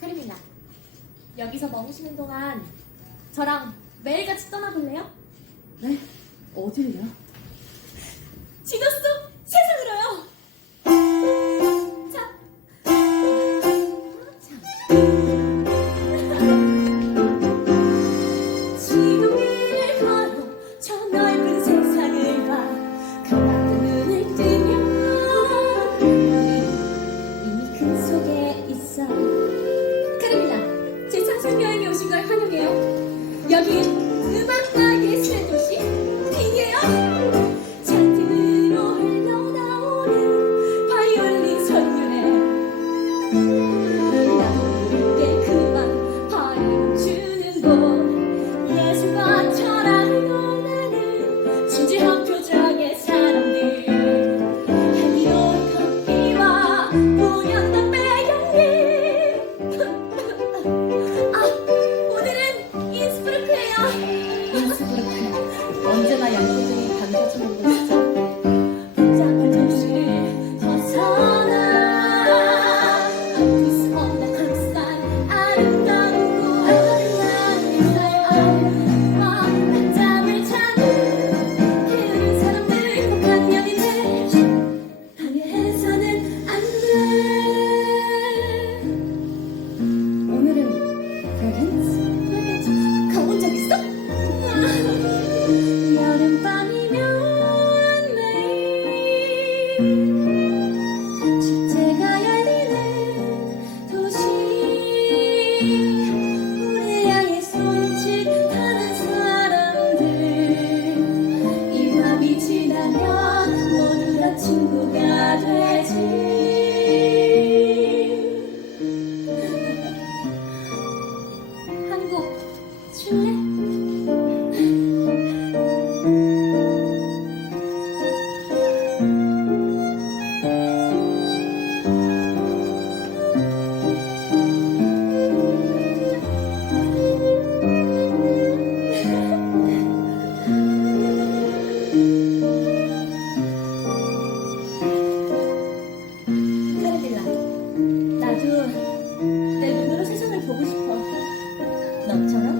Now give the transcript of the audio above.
크리미나 여기서 머무시는 동안 저랑 매일같이 떠나볼래요? 네? 어디를요? 여기 음악과 예술의 도시 빈이에요. 차트로 흘러나오는 바이올린 선율에 아, 인스브루크 언제나 양고들이 반겨주는 곳 여름밤이면 매일 বাচ্চারা